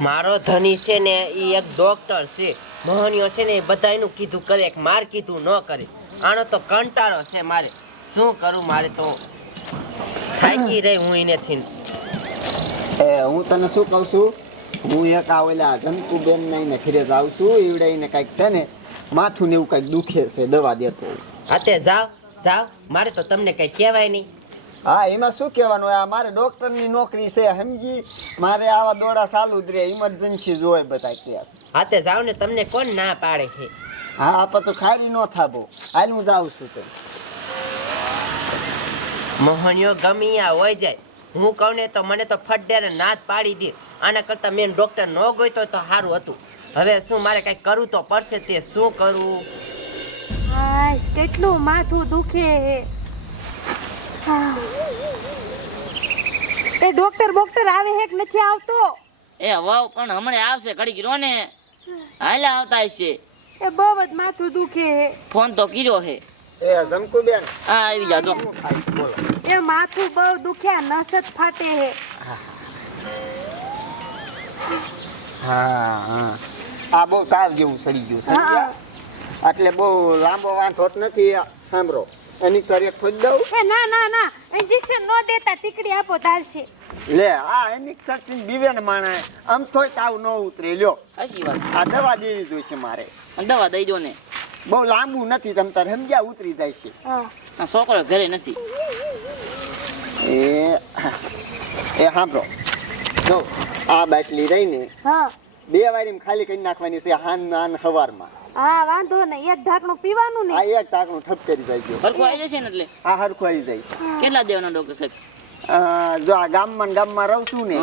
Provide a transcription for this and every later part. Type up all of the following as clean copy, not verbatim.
મારો ધણી છે ને એ એક ડોક્ટર છે, મોહનીયો છે ને એ બધાયનું કીધું કરે, માર કીધું ન કરે. આનો તો કંટાળો છે મારે, શું કરું? મારે તો થાકી રહી હું એનેથી. હું તને શું કહું છું, હું એક આ ઓલા જંતુબેન ને ઘરે જાઉં છું, ઈવડે કઈક છે ને માથું ને એવું કઈક દુખે છે, દવા દેતો. હાતે જાવ જાવ, મારે તો તમને કઈ કહેવાય નહીં. હા, એમાં શું કહેવાનું, આ મારે ડોક્ટરની નોકરી છે સમજી, મારે આવા દોડા ચાલુ જ રહે, ઇમરજન્સી જોવે બધા કેસ. હાતે જાવ ને, તમને કોણ ના પાડે છે? હા, આપણે તો ખારી ન થાબો, હાલ હું જાઉં છું. તો મોહનીયો ગમી આ હોય જાય, હું કહું ને તો મને તો ફટડે ના જ પાડી દે. આના કરતા મેં ડોક્ટર ન ગોઈતો તો સારું હતું. હવે શું મારે કઈ કરવું તો પડશે, તે શું કરવું? હાય, કેટલું માથું દુખે હે. એ ડોક્ટર આવે હે કે નથી આવતો? એ વાવ, પણ હમણે આવશે, ઘડીક રો ને, હાલા આવતા હશે. એ બહુ જ માથું દુખે હે. ફોન તો કર્યો હે. એ જંકુબેન, હા, આવી જાજો. એ માથું બહુ દુખ્યા, નસ જ ફાટે હે. હા, આ બહુ તાવ જેવું સડી ગયું સમજ્યા? એટલે બહુ લાંબો વાંધો નથી. સાંભળો, એની સર ખોદ દઉં. એ ના ના ના, ઇન્જેક્શન ન દેતા, ટીકડી આપો તાલશે. લે, આ એની સર બીવે ને માણે આમ થોય તાવ ન ઉતરે. લ્યો, સાચી વાત. આ દવા દેવી જોઈશે મારે. દવા દઈ દો ને. બહુ લાંબુ નથી, તમ તારે સમજ્યા, ઉતરી જાય છે. આ છોકરો ઘરે નથી. એ સાંભળો, જો આ બાટલી રહીને હા 2 વારીમાં ખાલી કરી નાખવાની છે, હાન સવારમાં. હા, વાંધો ને, એક ઢાંકણું પીવાનું ને. આ એક ટાંકનું ઠપ કરી જાય. સરખું આવી જશે ને એટલે. આ હરખું આવી જાય. કેટલા દેવાના ડોક્ટર સાહેબ? જો આ ગામમાં રહું છું ને,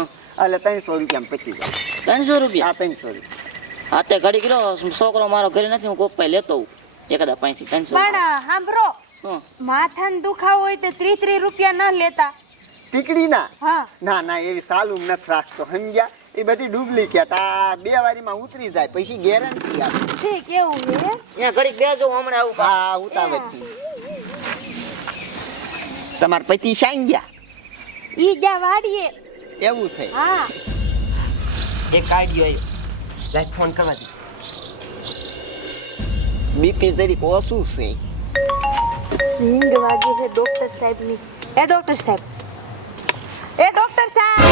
એટલે 300 રૂપિયા પતી જાય. 300 રૂપિયા? આ 300 રૂપિયા. હા, તે ઘડી કિલો છોકરો મારો ઘરે નથી, હું કોક પાસે લેતો હું એકાદા 5 થી 300. પણ સાંભળો, શું માથાનો દુખાવો હોય તો 30 રૂપિયા ન લેતા. ટીકડી ના? હા. ના, એવી સાલું નથી રાખતો સમજ્યા. એ બધી ડુપ્લિકેટ. આ 2 વારીમાં ઉતરી જાય, પછી ગેરંટી આપે. ઠીક, એવું હે. અહીંયા ઘડીક બેજો, હમણાં આવું. હા, ઉતાવળથી. તમારા પતિ શાઈ ગયા? ઈ જા વાડીએ. એવું છે? હા. એક આઈડિયો આવ્યો, લાઈક ફોન કરવા દે. બીપી જરીક ઓછું છે. રીંગ વાગે છે ડોક્ટર સાહેબની. એ ડોક્ટર સાહેબ, એ ડોક્ટર સાહેબ,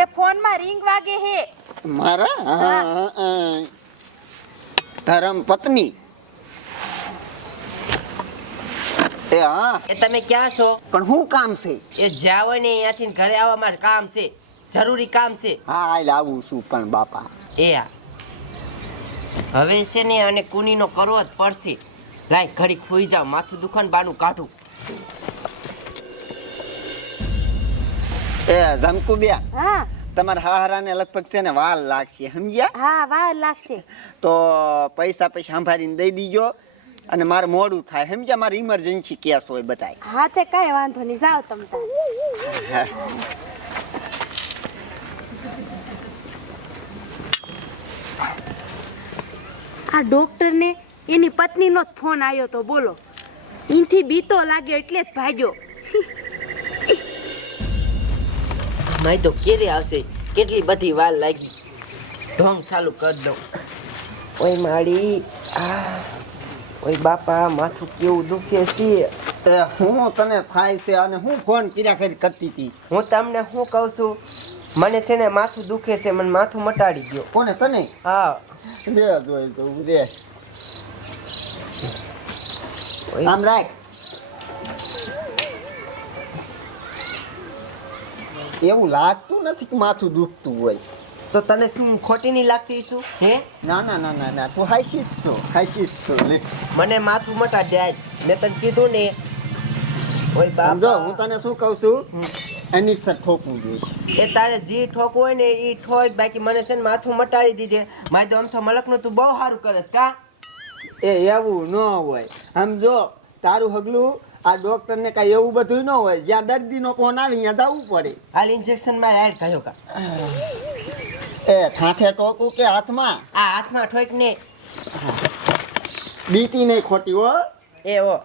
એ ફોનમાં રીંગ વાગે છે. મારા? હા, ધરમ પત્ની. એ હા. એ તમે ક્યાં છો? પણ શું કામ છે? એ જ્યાં હોય ને અહીંયાથી ઘરે આવવા મારે કામ છે, જરૂરી કામ છે. હા, હાલ આવું છું. પણ બાપા, એ આ હવે છે ને અને કુનીનો કરવો જ પડશે. લાય ઘડી ખોઈ જાવ, માથું દુખાન બાનું કાઢું. એ જમકુબેન, હા તમારા હારાને લગભગ છે ને વાર લાગશે સમજ્યા? હા, વાર લાગશે. તો પૈસા સંભાળીને દઈ દીજો, અને મારે મોડું થાય સમજ્યા? મારે ઇમરજન્સી કેસ હોય બધાય. હા, તે કઈ વાંધો નહીં, જાઓ તમે તાર. આ ડોક્ટર ને એની પત્નીનો જ ફોન આવ્યો તો, બોલો. ઈથી બીતો લાગે એટલે જ ભાગ્યો. માય તો કેરે આવશે, કેટલી બધી વાર લાગી. ઢોંગ ચાલુ કરી દઉં. ઓય માડી, ઓય બાપા, માથું કેવું દુખે છે. હું તને થાય છે, અને હું ફોન કર્યા કરતી હતી. હું તમને શું કહું છું, મને છે ને માથું દુખે છે, મને માથું મટાડી દો. કોને? તને? હા. લે જોઈ તો રે. ઓય, આમ રાખ. એવું લાગતું નથી કે માથું દુખતું હોય. તો તને શું ખોટી નહીં લાગતી છું? હે ના, તું હાઈશી જ છો. લે, મને માથું મટાડી દે આજ. મેં તને કીધું ને. ઓય સમજો, બાપા, હું તને શું કહું છું, એની સર ઠોકવું જોઈએ. એ તારે જી ઠોક હોય ને એ ઠોક, બાકી મને છે ને માથું મટાડી દીધે. મારે તો આમ તો મલકનું તું બહુ સારું કરેસ કા? એ એવું ન હોય સમજો. તારું હગલું આ ડોક્ટર ને કઈ એવું બધું ન હોય. જ્યાં દર્દી નો ફોન આવે ત્યાં જવું પડે. હાલ ઇન્જેક્શન માં રાઈટ કહ્યો કા? એ ઠાઠે ટોકું કે હાથમાં? આ હાથમાં ઠોક ને. બીટી નહીં ખોટી હો. એ ઓ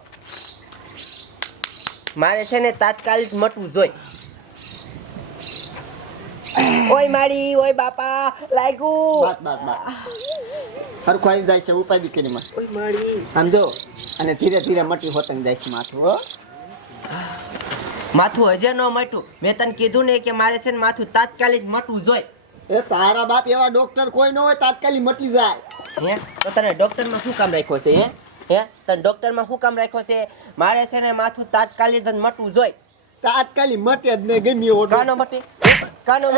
મારે છે ને તાત્કાલિક મટવું જોઈ. ઓય માડી ઓય બાપા લાગ્યું. બસ હરખું આવી જાય છે ઉપાધિ કરી માં ઓય માડી આમ જો અને ધીરે ધીરે મટી હોતન જાય છે માથું હો. માથું હજે ન મટ્યું. મેં તને કીધું ને કે મારે છે ને માથું તાત્કાલિક મટવું જોઈએ. એ તારા બાપ એવા ડોક્ટર કોઈ ન હોય તાત્કાલિક મટી જાય. હે તો તને ડોક્ટરમાં શું કામ રાખ્યો છે? હે તને ડોક્ટરમાં શું કામ રાખ્યો છે? મારે છે ને માથું તાત્કાલિક જ મટવું જોઈએ. તાત્કાલિક મટે જ નહીં ગમે એવો કાનો મટે કાનો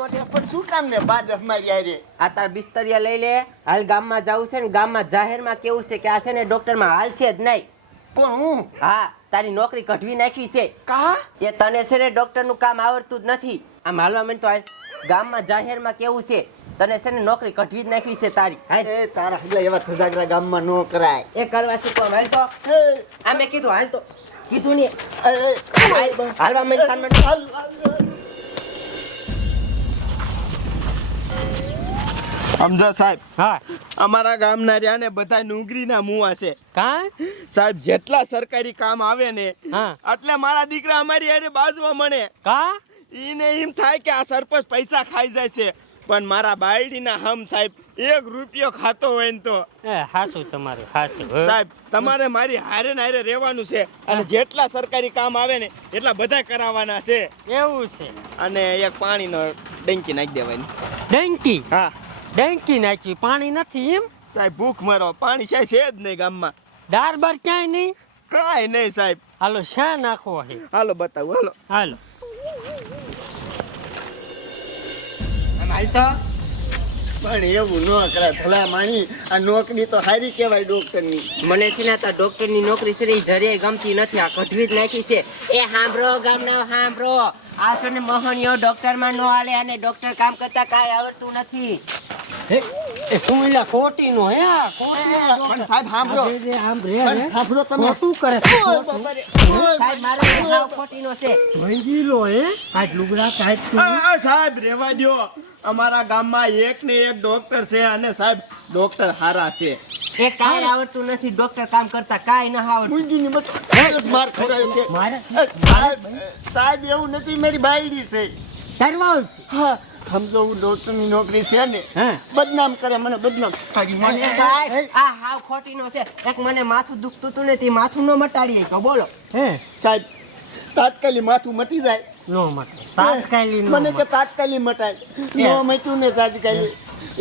મટે પણ શું કામ ને બાદ મારી આરે આ તાર બિસ્તરિયા લઈ લે. હાલ ગામમાં જાવું છે ને ગામમાં જાહેરમાં કેવું છે કે આ છે ને ડોક્ટરમાં હાલશે જ નહીં. કોણ હું હા તારી નોકરી કઢવી નાખી છે. કા એ તને છે ને ડોક્ટરનું કામ આવડતું જ નથી. આમ હાલવા માંડ તો હાલ. ગામમાં જાહેરમાં કેવું છે તને છે ને નોકરી કઢવી જ નાખવી છે તારી. હાલ એ તારા હગલા એવા ધજાગરા ગામમાં નો કરાય. એ કરવા શીખવા હાલ તો. આ મેં કીધું હાલ તો કીધું ને હાલવા માંડ કાન માંડ. સમજો સાહેબ હા અમારા ગામના રહ્યા ને બધા નુંગરીના મુવા છે કા સાહેબ જેટલા સરકારી કામ આવે ને હા એટલે મારા દીકરા અમારી હારે બાજવા મળે કા ઈને એમ થાય કે આ સરપંચ પૈસા ખાઈ જાય છે પણ મારા બાયડીના હમ સાહેબ 1 રૂપિયો ખાતો હોય ને તો એ હાસું તમારું હાસું સાહેબ તમારે મારી હારે ને હારે રહેવાનું છે અને જેટલા સરકારી કામ આવે ને એટલા બધા કરાવવાના છે એવું છે અને એક પાણીનો ડંકી નાખી દેવાની. ડંકી હા ડંકી નાખી પાણી નથી એમ સાહેબ ભૂખ મરો પાણી છે જ નહીં ગામમાં દાર બાર ક્યાંય નહીં કાંઈ નહીં સાહેબ. હાલો શા નાખવો છે હાલો બતાવું હાલો. હાલો આમ હાલ તો. પણ એવું ન કરાય ભલા માણી આ નોકરી તો સારી કહેવાય ડોક્ટરની. મને છે ને આ ડોક્ટરની નોકરી છે ને ઈ જરીય ગમતી નથી. આ કઢવી જ નાખી છે. એ સાંભળો ગામના સાંભળો. આ છે ને મહણીયો ડોક્ટરમાં નો હાલે અને ડોક્ટર કામ કરતા કાંઈ આવડતું નથી. એ સુમીલા ખોટી નો હે આ ખોટી પણ સાહેબ સાંભળો આમ પણ સાંભળો તમે ખોટું કરે ઓય બાપા રે. ઓય સાહેબ મારો ભાવ ખોટીનો છે. ભાંગીલો હે આજ લુગડા કાઢ આ સાહેબ રહેવા દ્યો. અમારા ગામમાં એક ને એક ડોક્ટર છે અને સાહેબ ડોક્ટર હારા છે. એ કાંઈ આવડતું નથી. ડોક્ટર કામ કરતા કાંઈ ન આવડતું. મુંગીની મત માર ખોરાયો છે. મારે સાહેબ એવું નથી મારી બાયડી છે. તરવાલ છે હા સમજો હું ડોક્ટરની નોકરી છે ને હે બદનામ કરે મને બદનામ કરી મને સાહેબ આ હાવ ખોટીનો છે. એક મને માથું દુખતું હતું ને તે માથું ન મટાડીએ તો બોલો. હે સાહેબ તાત્કાલિક માથું મટી જાય. નો માટે તાત્કાલિક નો મને કે તાત્કાલિક મટાય નો મટ્યું ને તાત્કાલિક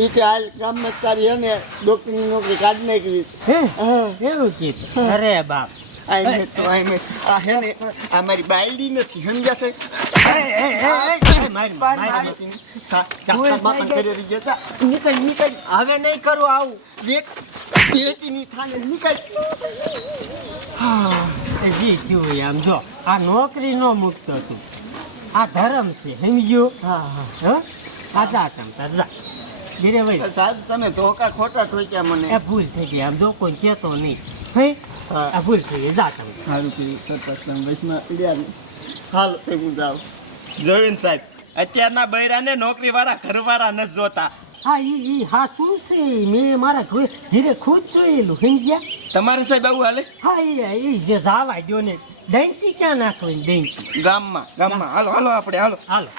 ઈ કે હાલ ગામમાં તારી હે ને ડોક્ટરની નોકરી કાઢી નાખી છે. હે હા એવું કીધું અરે બાપ આઈને તો આઈને આ હે ને આ મારી બાયડી નથી સમજાશે. નીકળ નીકળ. હવે નહીં કરું આવું. જી થયું આમ જો આ નોકરી નો મુકતો તું આ ધર્મ છે સમજ્યો હા આ જા તમ તાર જા ધીરે ભાઈ સાહેબ તમે ધોકા ખોટા ઠોક્યા મને. એ ભૂલ થઈ ગઈ આમ જો કોઈ કહેતો નહીં હે આ ભૂલ થઈ ગઈ જા તમ સારું કર્યું સરપંચ તમે વૈષ્ણવ પીડ્યા ને હાલો તે હું જાઉં. જોયું ને સાહેબ અત્યારના બૈરાને નોકરી વાળા ઘરવાળા નથી જોતા. હા ઈ હા શું છે મેં મારા ધીરે ખુદ જોયેલું સમજ્યા તમારે સાહેબ આવું હાલે હા એ જે જાવા દો ને ડંકી ક્યાં નાખવાની ડંકી ગામમાં હાલો હાલો આપણે હાલો હાલો